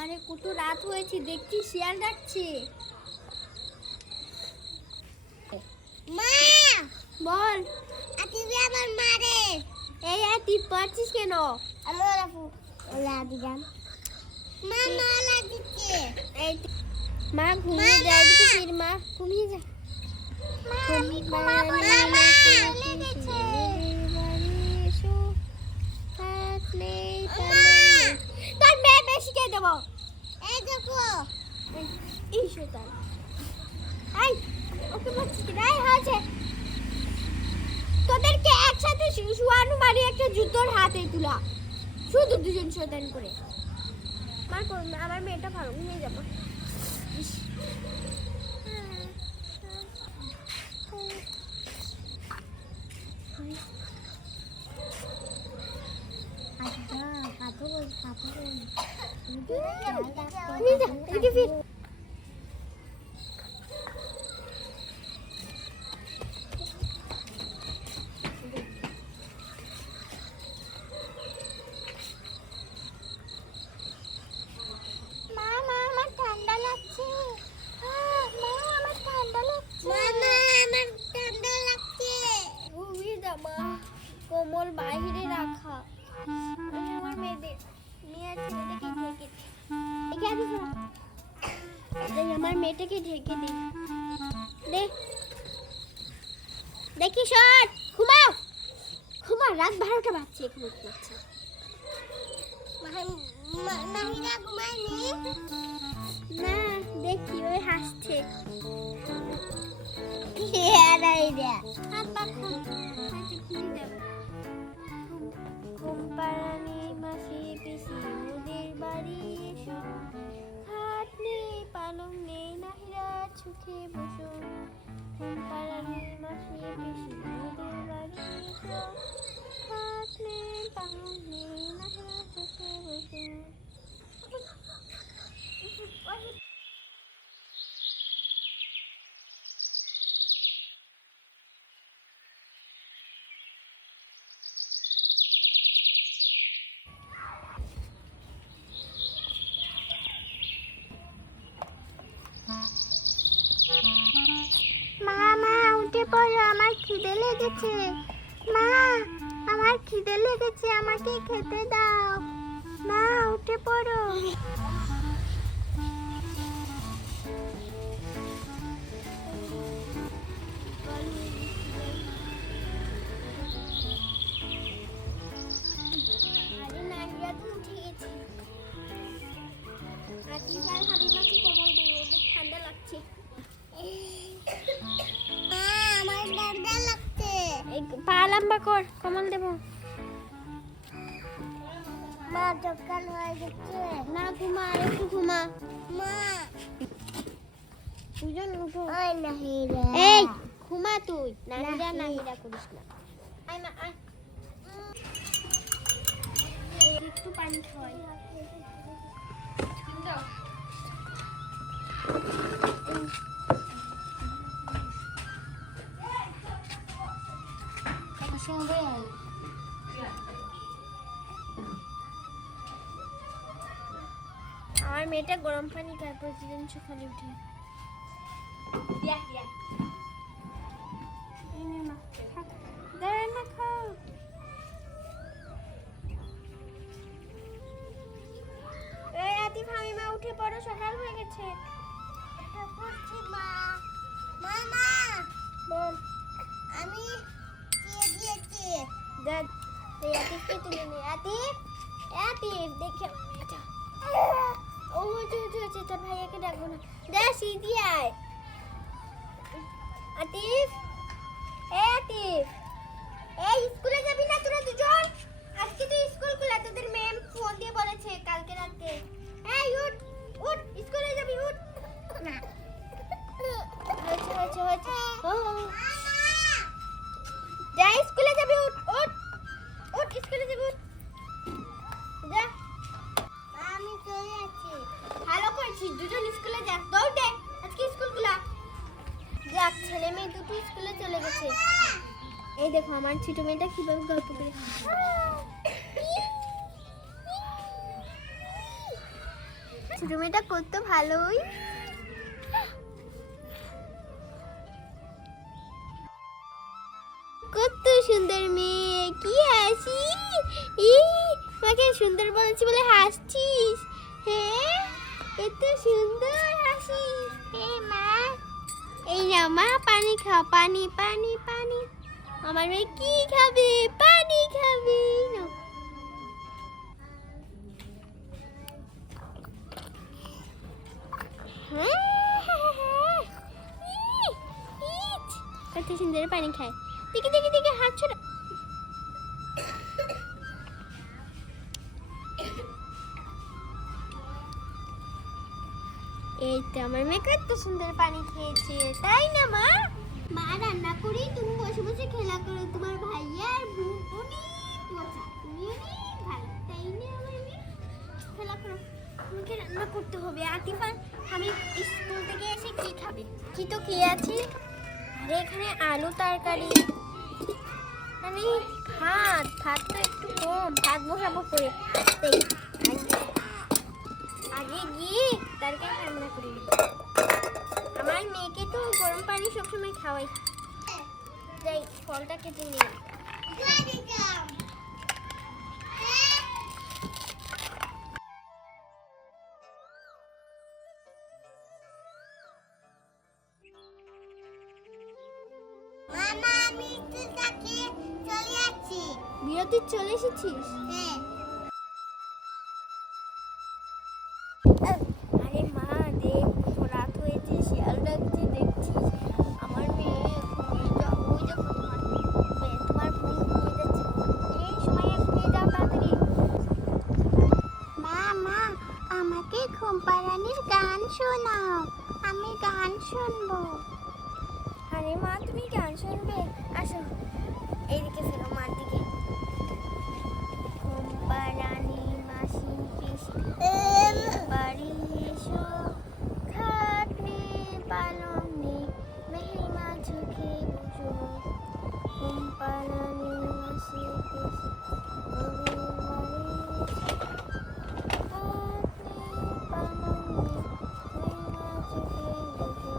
আরে কত রাত হয়েছে দেখছি শিয়াল ডাকছে। মা বল। আতিবি আবার মারে। এই তুই পারছিস কেন? আমি রাখু ওলা দিলাম। মা মালা দিচ্ছে। এই মা ঘুমিয়ে যায় দেখছিস মা ঘুমিয়ে যা। মা আমি ঘুমাবো না মা লেগেছে। তোর মেয়ে বেশি খেয়ে দেবো। এই দেখো এই শোতাল এই ওকে বলছিস কি রাই হয়েছে তোদেরকে একসাথে শুয়ানো মানে একটা যুদ্ধর হাতে তুলা শুধু দুজন শোতান করে মার আমার মেয়েটা ভালো নিয়ে যাবো। কোমল বাইরে রাখা আমার মেয়েদের মেয়ে ছেলেটাকে ঢেকে আমার মেয়েটাকে ঢেকে দে দেখি শট ঘুমাও ঘুমাও রাত 12টা বাজছে এখন উঠছে মাহিরা ঘুমায়নি না দেখি ওই হাসছে কোম্পানি মাসি পিসি ওদের বাড়ি এসো খাট নেই পালং নেই নাহিরা সুখে বসো কোম্পানি মাসি পিসি ওদের বাড়ি এসো খাট নেই পালং নেই নাহিরা সুখে বসো। মা উঠে পড়ো আমার খিদে লেগেছে। মা আমার খিদে লেগেছে আমাকে খেতে দাও। মা উঠে পড়ো। আরে নাহিরা তো উঠে গেছে আতিফ আর হাবিবাকে কোমল দিয়ে ওদের ঠান্ডা লাগছে। আমার ঠান্ডা লাগছে। এই পা লম্বা কর কমল দেবো। মা সকাল হয়ে গেছে। না ঘুমা আর একটু ঘুমা। মা দুজন উঠো। ওই নাহিরা এই ঘুমা তুই নাহিরা নাহিরা করিস না। আয় মা আয় একটু পানি খাওয়াই। দাও আমার মেয়েটা গরম পানি খায় প্রতিদিন সকালে উঠে। দাঁড়ান না খাও। এই আতিফ হামিমা উঠে পড়ো সকাল হয়ে গেছে। মা মামা বল আমি খেয়ে দিয়েছি। দেখ এই আতিফকে তুলে নে। আতিফ আতিফ দেখে এটা ও হচ্ছে তোর ভাইয়াকে ডাকবো না দে সিধি আয়। আতিফ আতিফ এই স্কুলে যাবি না তোরা দুজন? আজকে তো স্কুল খোলা তোদের ম্যাম ফোন দিয়ে বলেছে কালকে রাতে। এই উঠ উঠ স্কুলে যাবি উঠ না হচ্ছে ও যা স্কুলে যাবি উঠ উঠ উঠ স্কুলে যাবি উঠ যা। আমি চলে যাচ্ছি। ভালো করেছিস দুজন স্কুলে যা দৌড় দে আজকে স্কুল খোলা। যাক ছেলে মেয়ে দুটো স্কুলে চলে গেছে। এই দেখো আমার ছোট মেয়েটা কিভাবে গল্প করে ছোট মেয়েটা কত ভালোই। কত সুন্দর মেয়ে, কি হাসি। তোমাকে সুন্দর বলছি বলে হাসছিস? হ্যাঁ, এত সুন্দর হাসি। মা, এই না মা, পানি খাও, পানি পানি পানি। আমার মেয়ে কি খাবে? পানি খাবে। নাও। কত সুন্দর পানি খায়। দেখি দেখি দেখি, হাত ছোড়া। এই তো আমার মেয়ে কত সুন্দর পানি খেয়েছে, তাই না মা? মা রান্না করি, তুমি বসে বসে খেলা করো। তোমার ভাইয়া আর বোন অনেক মজা, তুমি অনেক ভালো, তাই না আমার মেয়ে? খেলা করো, তোমাকে রান্না করতে হবে। আতিফা আমি স্কুল থেকে এসে কি খাবে? কি তো খেয়েছি। আরে এখানে আলু তরকারি, মানে ভাত তো একটু কম, ভাত বসাবো করে। আগে গিয়ে তরকারি রান্না করি। আমার মেয়েকে তো গরম পানি সবসময় খাওয়াই। যাই ফলটা কেটে নিই। মামা আমি স্কুল থেকে চলে যাচ্ছি। বিরতি চলে এসেছিস? হ্যাঁ। আরে মা দেখ, রাত হয়েছে, শিয়াল ডাকছে, দেখছিস? আমার মেয়ে ঘুমিয়ে যাও। ওই দেখো তোমার বোন ঘুমিয়ে যাচ্ছে। এই সময় ঘুমিয়ে যাও তাড়াতাড়ি। মা, আমাকে ঘুম পাড়ানির গান শোনাও, আমি গান শুনবো। আরে মা, তুমি গান শুনবে? আসো এইদিকে ফেরো, মার দিকে। ঘুম পাড়ানি মাসি পিসি বাড়ি এসো, খাটনি পালনি মেহের মা ঝুঁকে বসো। ঘুম পাড়ানি মাসি পিসি বাড়ি এসো, খাটনি পালনি মেহের মা ঝুঁকে বসো।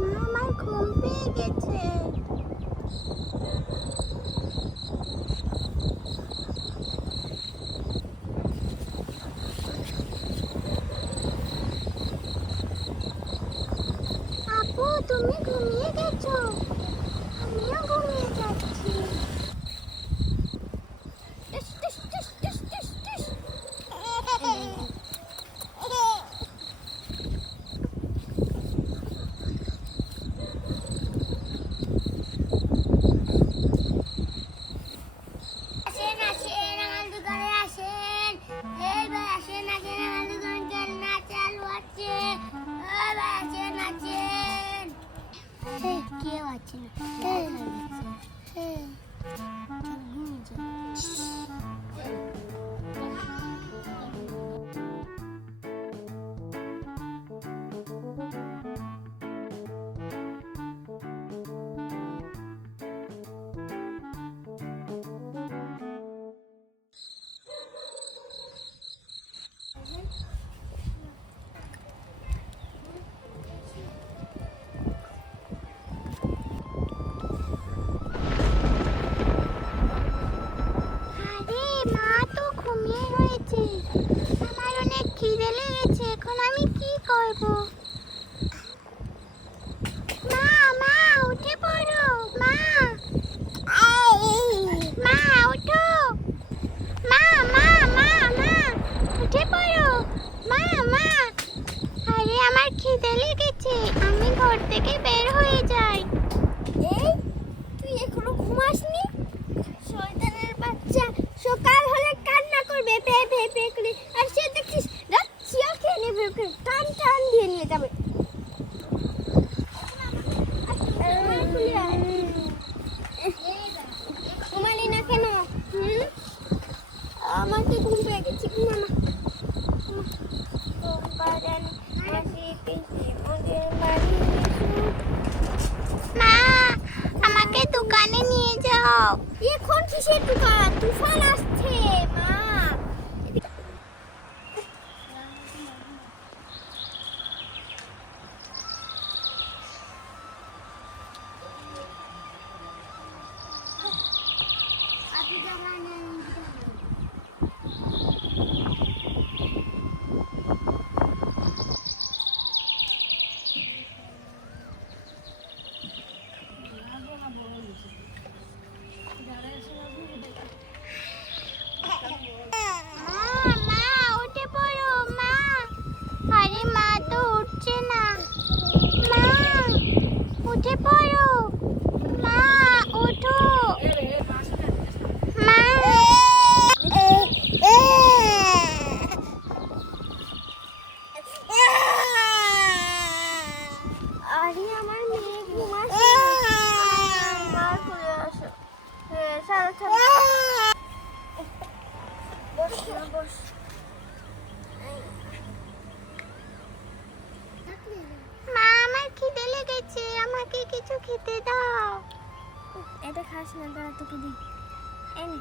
মা, আমার ঘুম পেয়ে গেছে। আপু, তুমি ঘুমিয়ে গেছো? আমিও ঘুমিয়ে যাচ্ছি। টুস, টুস, টুস, টুস, টুস, টুস। আসেন আসেন, আমার দোকানে আসেন। এই ভাই আসেন আসেন, আমার দোকানে খেলনা চালু আছে। এই ভাই আসেন আসেন। কেউ আছে না। আরে মা তো ঘুমিয়ে রয়েছে। আমার অনেক খিদে লেগেছে, এখন আমি কি করব? মা, উঠে পড়ো। মা, উঠো। মা, উঠে পড়ো। মা, আরে আমার খিদে লেগেছে, আমি ঘর থেকে বের হয়ে যাই। এই তুই এখনো ঘুমাসনি? শয়তানের বাচ্চা, সকাল হলে কান্না করবে পে পে পে করে, আর সে দেখছিস রাত শিয়াল খেয়ে নেবে, ওকে টান টান দিয়ে নিয়ে যাবে। ঘুমালি না কেন? আমাকে ঘুম পেয়ে গেছে, ঘুমা না। ঘুম পাড়ানি মাসি পিসি ওদের বাড়ি এসো। মা, আমাকে দোকানে নিয়ে যাও। এখন কিসের দোকান? তুফান আসছে মা। আমাকে কিছু খেতে দাও। এটা খাস না, দাঁড়া তোকে দিই। এই নে।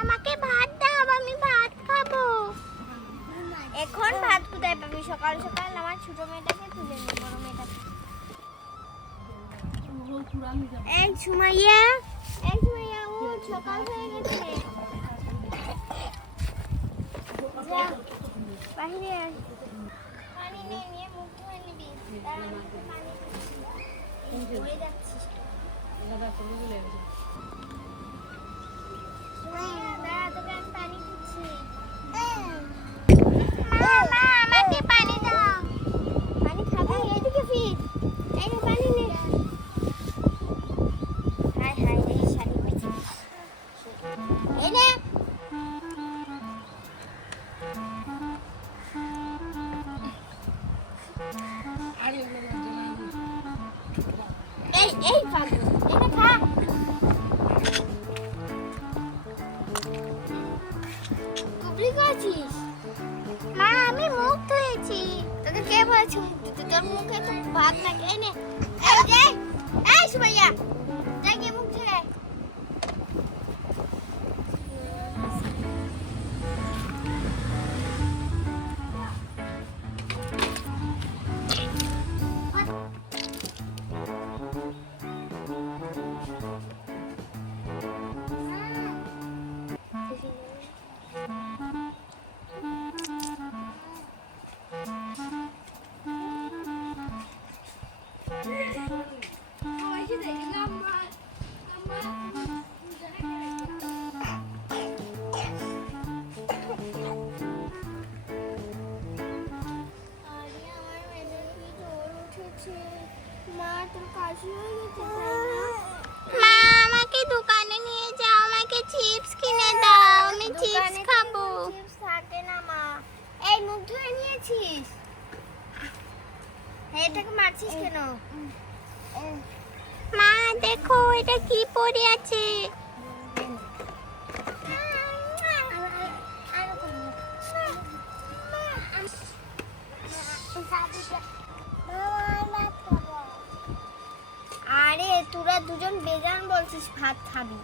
আমাকে ভাত দাও, আমি ভাত খাবো। এখন ভাত কোথায় পাবি? সকাল সকাল আমার ছোট মেয়েটাকে তুলে নে, বড় মেয়েটাকে। এই সুমাইয়া, ও সকাল হয়ে গেছে। যা বাহিরে আয়, পানি নিয়ে মুখ ধুয়ে নিবি। পড়ে যাচ্ছিস তো। তোকে আমি পানি দিচ্ছি। মা, আমাকে পানি দাও। পানি খাবি? এদিকে ফির। এই নে পানি নে। হায় হায় রে, শাড়ি হয়েছে। এই নে। এই পাগল, এটা খা। কুবলি করেছিস? মা, আমি মুখ ধুয়েছি। তোকে কে বলেছে মুখ ধুতে? তোর মুখে তো ভাত লাগে। এই নে। এই সুমাইয়া, যা গিয়ে মুখ ধুয়ে আয়। মা, তোর কাশি হয়ে গেছে তাই না? মা, আমাকে দোকানে নিয়ে যাও, আমাকে চিপস কিনে দাও, আমি চিপস খাবো। চিপস থাকে না মা। এই মুখ ধুয়ে নিয়েছিস? এটাকে মারছিস কেন? মা দেখো, এটা কি পড়ে আছে। আরে তোরা দুজন বেজান বলছিস ভাত খাবি।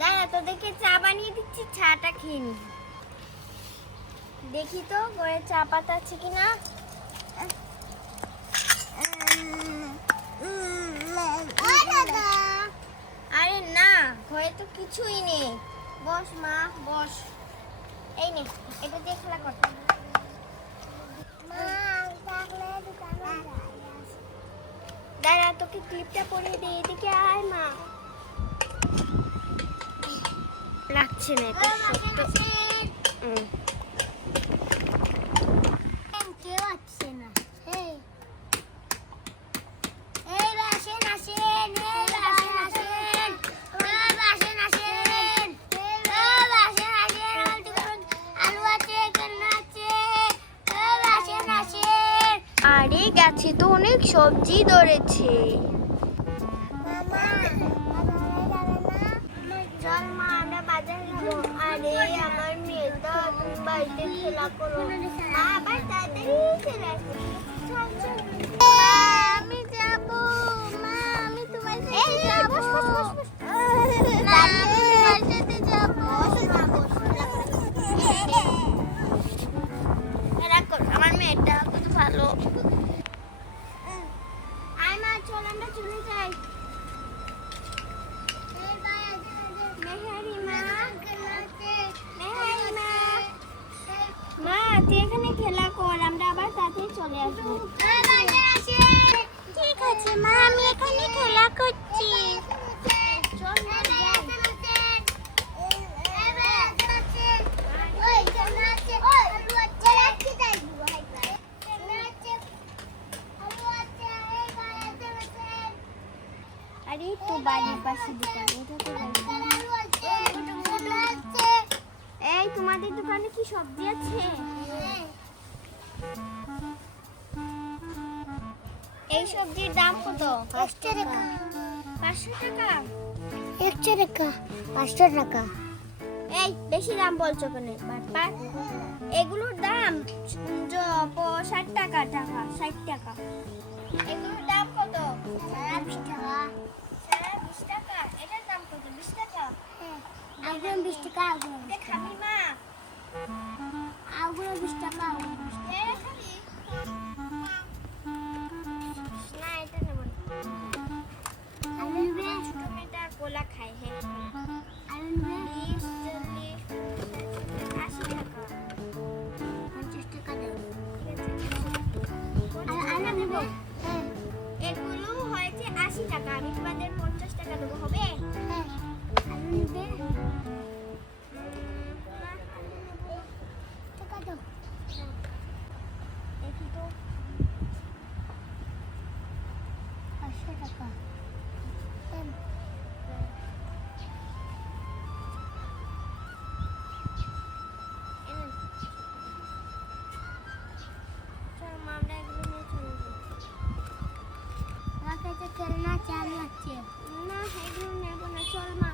দাঁড়া, তোদেরকে চা বানিয়ে দিচ্ছি, চাটা খেয়ে নিবি। দেখি তো ঘরে চা পাতা আছে কিনা। আরে না, ঘরে তো কিছুই নেই। বস মা, বস। এই নে, এটা দিয়ে খেলা কর। দাঁড়া, তোকে ক্লিপটা পরিয়ে দিই। এদিকে আয় মা। লাগছে না এটা সত্য। কেউ আসছে না। আরে গাছে তো অনেক সবজি ধরেছে। চল মা, আমরা বাজারে যাবো। আরে আমার মেয়েটা, তুমি বাড়িতে খেলা করো। মা আবার তাড়াতাড়ি চলে আসবে। আমি যাবো। মা, আমি তোমার সাথে যাবো। আমি তোমার সাথে যাবো। আমার মেয়েটা কত ভালো। আয় মা, চল আমরা চলে যাই। মা, তুই এখানে খেলা কর, আমরা আবার তাড়াতাড়ি চলে আসবো। তোমাদের দোকানে কি সবজি আছে? এই সবজির দাম কত? 500 টাকা। 500 টাকা? 100 টাকা। 500 টাকা। এই বেশি দাম বলছো কেন? বাটপার। এগুলোর দাম 60 টাকা 60 টাকা। এগুলোর দাম কত? 20 টাকা। 20 টাকা? এটার দাম কত? 20 টাকা? হ্যাঁ, আগুন 20 টাকা। আগুন এটা খাবি মা? আগুন 20 টাকা। আগুন 20 টাকা। এটা খাবি? না এটা নেব না। আলু নিবে? ছোট মেয়েটা কোলা খায়, হ্যাঁ। আলু নিবে? 20, 40, 80 টাকা। 50 টাকা দাও। ঠিক আছে। আলু নিবে? হ্যাঁ। এগুলো হয়েছে 80 টাকা। আমি তোমাদের 50 টাকা দেবো, হবে? হ্যাঁ। আলু নিবে? টাকা দাও। দেখি তো। 500 টাকা। দেন। এনেন। চলো মা, আমরা এগুলো নিয়ে চলে যাই। আমার কাছে খেলনা চালু আছে। না এগুলো নেব না, চল মা।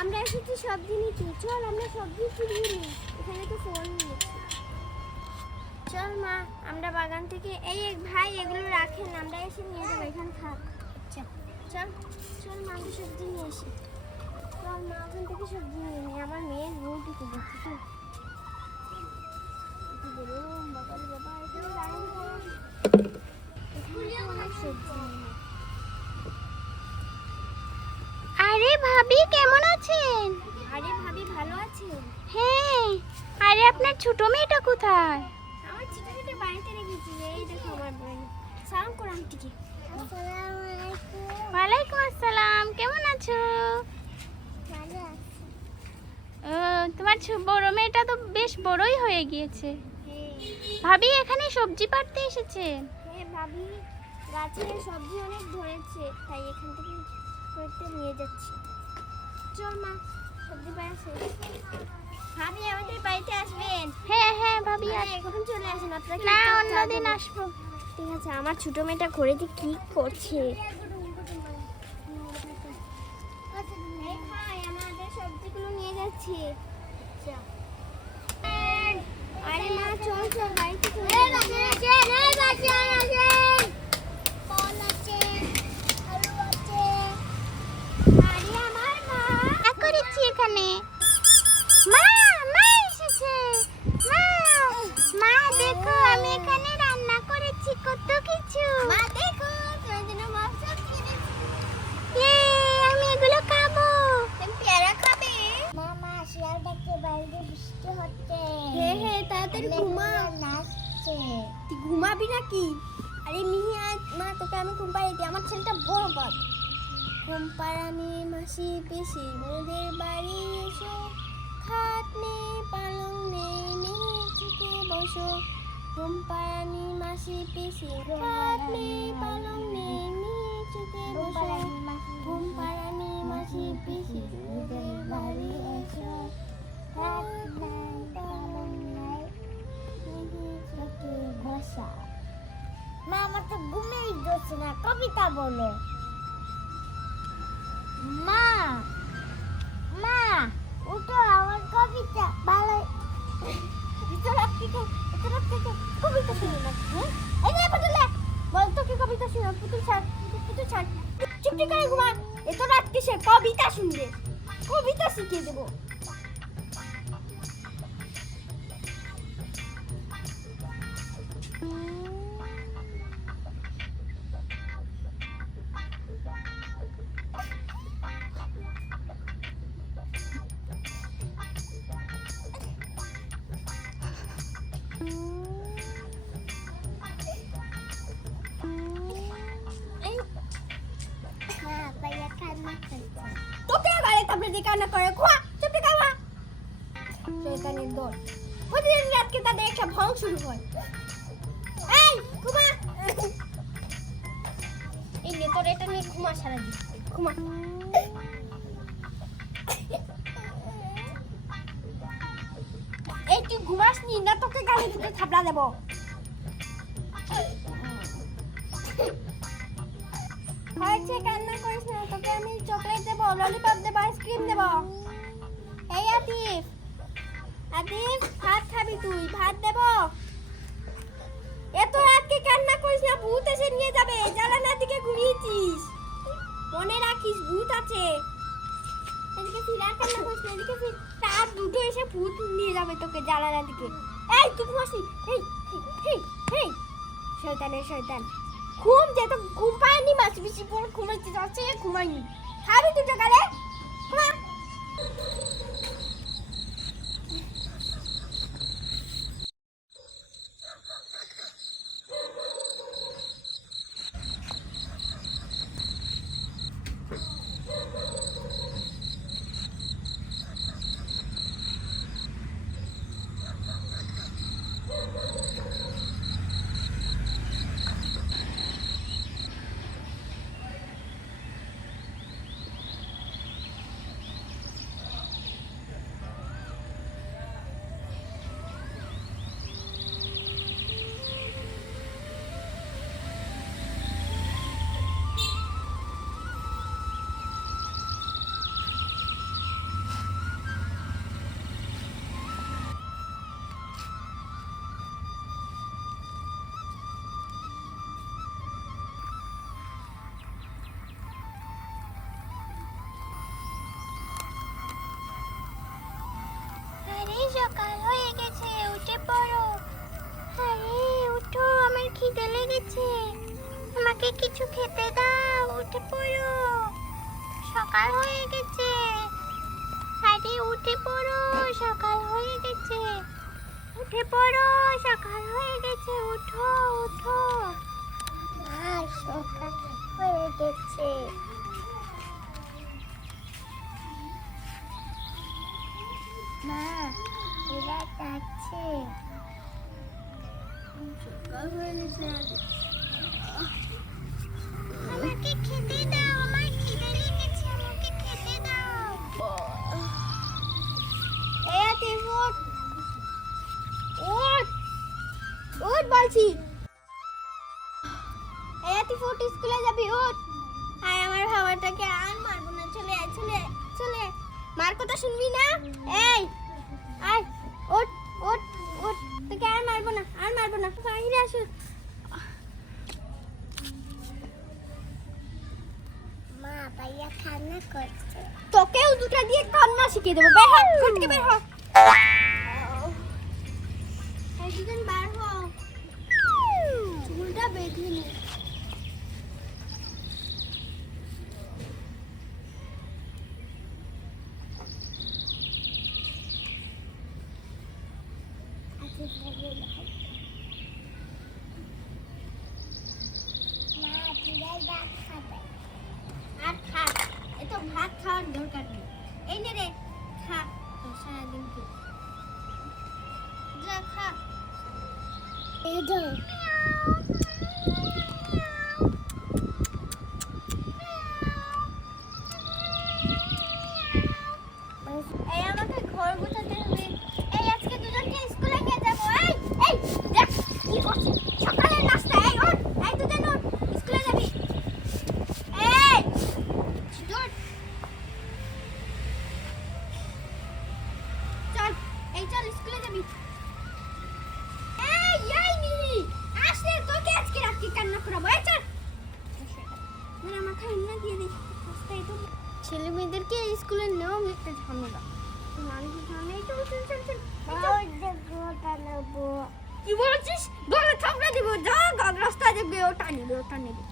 আমরা এসেছি সবজি নিতে, চল আমরা সবজি কিনে নিই। এখানে তো ফোন নিয়েছি। চল মা, আমরা বাগান থেকে এক ভাই এগুলো রাখেন, আমরা এসে নিয়ে যাবো, এখানে থাক। আচ্ছা। চল চল মা, আমরা সবজি নিয়ে আসি। চল মা, ওখান থেকে সবজি নিয়ে নিই। আমার মেয়ের রোদ উঠে যাচ্ছে। চল। কি গরম, বাবা রে বাবা, এখানে দাঁড়িয়ে গরম। এখানে তো অনেক সবজি নিয়ে নিই। আরে ভাবি কেমন আছেন? আরে ভাবি ভালো আছেন? হ্যাঁ। আরে আপনার ছোট মেয়েটা কোথায়? আমার ছোট ছোট বাড়িতে রেখেছি। এই দেখো আমার বোন। সালাম করো আন্টিকে। আসসালামু আলাইকুম। ওয়ালাইকুম আসসালাম, কেমন আছো? ভালো আছি। ও, তোমার বড় মেয়েটা তো বেশ বড়ই হয়ে গিয়েছে। হ্যাঁ ভাবি এখানে সবজি পাড়তে এসেছে। হ্যাঁ ভাবি, গাছে সবজি অনেক ধরেছে, তাই এখান থেকে করতে নিয়ে যাচ্ছি। চল মা, সবজি পাড়া শেষ। ভাবি আমাদের বাড়িতে আসবেন? হ্যাঁ হ্যাঁ ভাবি, না, এখন চলে আসেন আপনারা। না অন্যদিন আসবো। ঠিক আছে। আমার ছোট মেয়েটা ঘরেতে কি করছে? এই ভাই, আমাদের সবজিগুলো নিয়ে যাচ্ছি। আরে মা, চল চল বাড়িতে চলে যাই। আরে আমার মা। করেছি এখানে। মা, মা এসেছে। মা, মা দেখো আমি এখানে রান্না করেছি কত কিছু। মা দেখো, তোমার জন্য মাছ কিনেছি। আমি এগুলো খাবো। তুমি পেয়ারা খাবে? মামা শিয়াল ডাকতে বাইরে বৃষ্টি হচ্ছে। হ্যাঁ হ্যাঁ, তাড়াতাড়ি ঘুমা। নাচছে। তুই ঘুমাবি নাকি? আরে মিহি, আয় মা, তোকে আমি ঘুম পাড়িয়ে দিই। আমার ছেলেটা বড় বাদ। ঘুম পাড়ানি মাসি পিসি মোদের বাড়ি এসো, খাট নেই পালং নেই মিহি থেকে বসো। ঘুম পাড়ানি মাসি পিসি খাট নেই পালং নেই মিহি থেকে বসো। ঘুম পাড়ানি মাসি পিসি মোদের বাড়ি এসো, খাট নেই পালং নেই মিহি থেকে বসো। মা আমার তো ঘুমেই ধরছে না, কবিতা বলো। মা, মা উঠো, আমার কবিতা ভালো। এত রাত থেকে কবিতা শুনে না? হ্যাঁ, এই নে পুতুলে, বল তো কি কবিতা শুনে? পুতুল ছাড়, পুতুল ছাড়, চুপটি করে ঘুমা। এত রাত কিসে কবিতা শুনবে? কবিতা শিখিয়ে দেবো। মা ভাইয়া কান্না করছে। তোকে এবারে তারপরে দিয়ে কান্না করে খোয়া, চুপটি করে খোয়া। শয়তানের দল, প্রতিদিন রাতকে তাদের একটা ভং শুরু হয়। এই ঘুমা। এই নে তোর এটা নিয়ে ঘুমা সারাদিন, ঘুমা। এই তুই ঘুমাসনি না, তোকে গালি দিতে থাপড়া দেব। হয়েছে, কান্না করিস না, তোকে আমি চকলেট দেব, ললিপপ দেব, আইসক্রিম দেব। এই আতিফ, আতিফ ভাত খাবি তুই? ভাত দেব। এত রাতকে কান্না করিস না, ভূত এসে নিয়ে যাবে। জানালার দিকে ঘুরিয়েছিস, মনে রাখিস ভূত আছে। এদিকে ফির, আর কান্না করিস না, এদিকে ফির। তার দুটো এসে ভূত নিয়ে যাবে তোকে জানালার দিকে। এই তুই ঘুমাসি? এই এই এই শয়তানের শয়তান, ঘুম যে তো ঘুম পায়নি, মাছ বেশি পর ঘুমাইতে যাচ্ছে, ঘুমাইনি। খাবি দুটো গালে, ঘুমা। সকাল হয়ে গেছে, উঠে পড়ো। আরে উঠো, আমার খিদে লেগেছে, আমাকে কিছু খেতে দাও, উঠে পড়ো, সকাল হয়ে গেছে। আরে উঠে পড়ো, সকাল হয়ে গেছে, উঠে পড়ো, সকাল হয়ে গেছে, উঠো উঠো। সকাল হয়ে গেছে। মা, এরা যাচ্ছে। আমাকে খেতে দাও, আমার খিদে লেগেছে, আমাকে খেতে দাও। এই আতিফ ওঠ, ওঠ, ওঠ বলছি। এই আতিফ ওঠ, স্কুলে যাবি, ওঠ। আয় আমার বাবাটাকে আর মারবো না, চলে আয়, চলে আয়, চলে আয়। মার কথা শুনবি না? এই আয়, ওঠ ওঠ ওঠ, তোকে আর মারবো না, আর মারবো না, বাহিরে আসো। মা, ভাইয়া কান্না করছে। তোকেও দুটো দিয়ে কান্না শিখিয়ে দেবো। বের হ, ঘর থেকে বের হ। এই দুজন বার হ, চুলটা বেঁধে নে। মা, বিড়াল ভাত খাবে। আর খা, এত ভাত খাওয়ার দরকার নেই। এই নে রে, খা, তো সারাদিন কি যা খা। এই যে এই আমাকে ঘর গোছাতে হবে। এই আজকে দুজনকে স্কুলে নিয়ে যাবো। এই এই দেখ কি করছিস, সকালের নাস্তা। এই ওঠ, এই দুজন ওঠ, স্কুলে যাবি। এই ওঠ, চল, এই চল, স্কুলে যাবি। এই নিহি আসলে তোকে আজকে রাত্রি কান্না করাবো। এই চল, মানে আমার খাইনা দিয়ে দিস। রাস্তায় তো ছেলে মেয়েদেরকে স্কুলে নেওয়া একটা ঝামেলা। কি বলছিস? গলা থাপড়া দিব, যা গাল রাস্তা দেখবে ওটা নিবে, ওটা নিবে।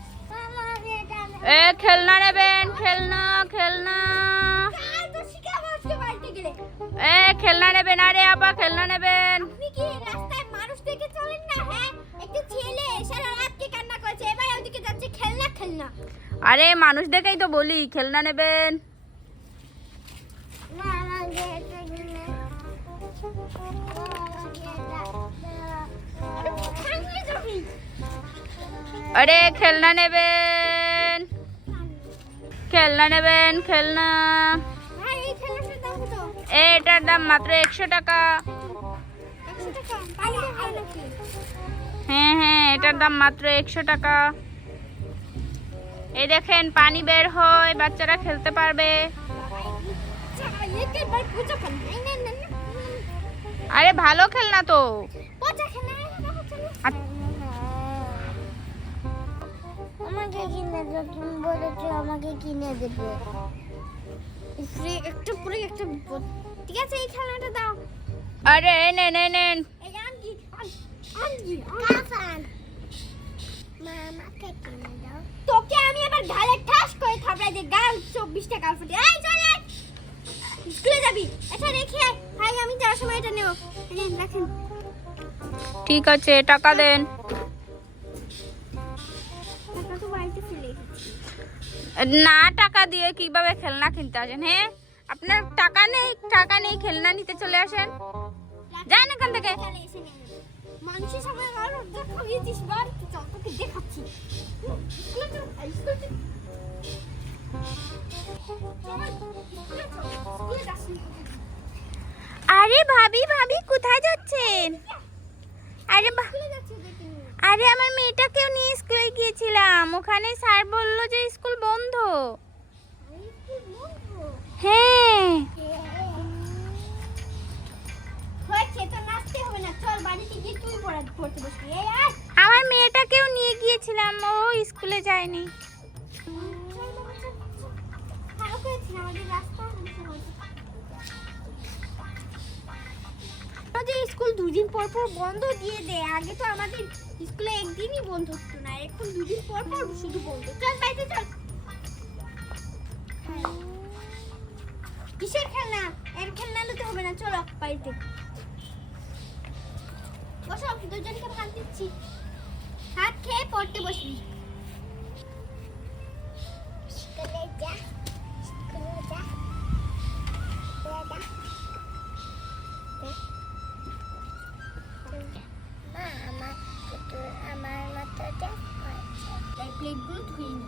এ খেলনা নেবেন, খেলনা খেলনা। তো শিখাবো আজকে বাড়িতে গেলে। এ খেলনা নেবেন, আরে আপা খেলনা নেবেন। আপনি কি রাস্তায় মানুষ দেখে চলেন না? হ্যাঁ, একটা ছেলে সারা রাতকে কান্না করছে, এবার ওদিকে যাচ্ছে খেলনা খেলনা। আরে মানুষ দেখেই তো বলি খেলনা নেবেন। আরে খেলনা নেবেন, খেলনা নেবেন, খেলনা। ভাই এই খেলনাটার দাম কত? এটার দাম মাত্র 100 টাকা। হ্যাঁ হ্যাঁ, এটার দাম মাত্র 100 টাকা। এই দেখেন পানি বের হয়, বাচ্চারা খেলতে পারবে। আরে ভালো খেলনা তো। আমাকে কিনে দাও, তুমি বলেছো আমাকে কিনে দেবে। ফ্রি একটা পুরো একটা ঠিক আছে, এই খেলনাটা দাও। আরে নেন নেন। এই আনকি কাফান মা আমাকে কিনে দাও। তোকে আমি আবার গালে ঠাস করে থাপড়াই যে গাল 24টা গাল ফুটে। এই চল স্কুলে যাবি, এটা রেখে আয়। ভাই আমি যাওয়ার সময় এটা নেব। এই রাখেন। ঠিক আছে, টাকা দেন। টাকা তো বাড়িতে ফেলে এসেছি। না, টাকা দিয়ে কিভাবে খেলনা কিনতে আসেন? হ্যাঁ, আপনার টাকা নেই খেলনা নিতে চলে আসেন। যান এখান থেকে। চলে এসে নিয়ে নেব। মানুষের সামনে আর দেখাচ্ছিস, বাড়িতে চল তোকে দেখাচ্ছি। স্কুলে চল, স্কুলে চল। স্কুলে যাচ্ছি। আরে ভাবি কোথায় যাচ্ছেন? আরে স্কুলে যাচ্ছি দেখি। আরে আমার মেয়েটাকেও নিয়ে স্কুলে গিয়েছিলাম, ওখানে স্যার বলল যে স্কুল বন্ধ। স্কুল বন্ধ? হ্যাঁ। হয়েছে তো, নাচতে হবে না, চল বাড়িতে গিয়ে তুই পড়তে বসবি। এই আয়। আমার মেয়েটাকেও নিয়ে গিয়েছিলাম, ও স্কুলে যায়নি। খারাপ হয়েছে আমাদের রাস্তা। আমাদের স্কুল 2 দিন পর পর বন্ধ দিয়ে দেয়। আগে তো আমাদের স্কুলে একদিনই বন্ধ হতো না, এখন 2 দিন পর পর শুধু বন্ধ। চল বাইরে চল। কিসের খেলনা? এর খেলনা নিতে হবে না, চলো বাড়িতে বসো। দুজনকে ভাত দিচ্ছি, হাত খেয়ে পড়তে বসবি। স্কুলে যা, স্কুলে যা, মা আমার মাথাটা এই প্লেটগুলো ধুয়ে নি।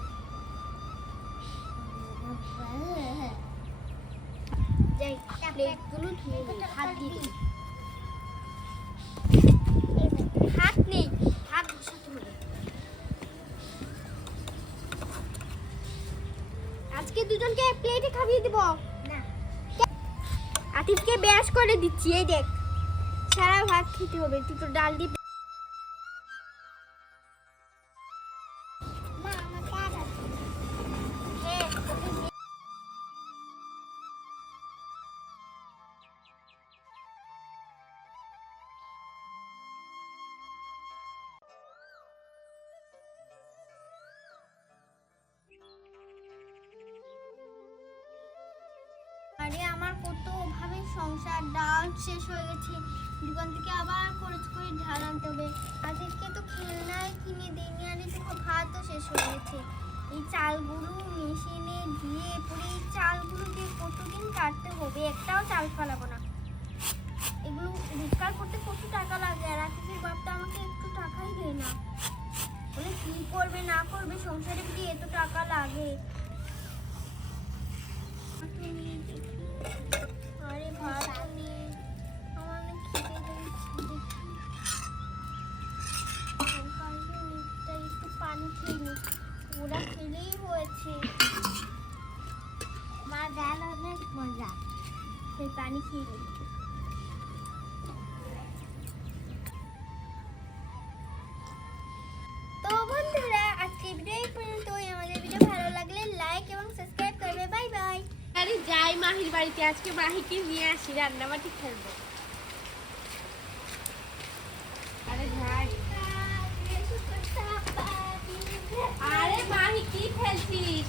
যাই প্লেটগুলো ধুয়ে নি, হাত দিয়ে দিই। হাত নেই, হাত বসাতে হবে। আজকে দুজনকে প্লেটে খাইয়ে দিব না, আতিফকে ব্যাস করে দিচ্ছি। এই দেখ, সারা ভাত খেতে হবে, তুই তো ডাল দিয়ে। মা আমাকে আর আরে আমার কত ভাবে সংসার, ডাল শেষ হয়ে গেছে, দোকান থেকে আবার খরচ করে ঢাল আনতে হবে। আজকে তো খেলনাই কিনে দিইনি, আর দেখো ভাতও শেষ হয়ে গেছে। এই চালগুলো মেশিনে দিয়ে পরে এই চালগুলোকে কতদিন কাটতে হবে, একটাও চাল ফেলাবো না। এগুলো রোজগার করতে কত টাকা লাগে, আর আজকের বাপটা আমাকে একটু টাকাই দেয় না। বলে কি করবে না করবে, সংসারে যদি এত টাকা লাগে। আরে ভাত নেই, আমার অনেক খিদে পেয়েছে। একটু পানি খেয়ে নি, ওরা খেলেই হয়েছে। মা ডাল অনেক মজা। সেই পানি খেয়ে নি। তো বন্ধুরা, আজকে ভিডিও এই পর্যন্তই। আমাদের ভিডিও ভালো লাগলে লাইক এবং সাবস্ক্রাইব করবে। Bye bye. আরে যাই মাহির বাড়িতে, আজকে মাহিকে নিয়ে আসি, রান্নাবাটি খেলবো। আরে যাই। আরে মাহি কি খেলছিস?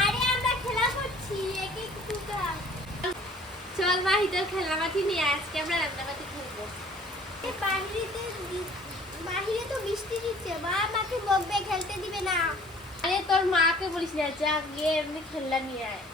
আরে আমরা খেলা করছি, একে টুকা। চল মাহি, তোর খেলনাবাটি নিয়ে আজকে আমরা রান্নাবাটি খেলবো। বাহিরে তো বৃষ্টি দিচ্ছে, মা আমাকে বকবে, খেলতে দিবে না। আরে তোর মাকে বলিস না, যা গিয়ে এমনি খেলনা নিয়ে আয়।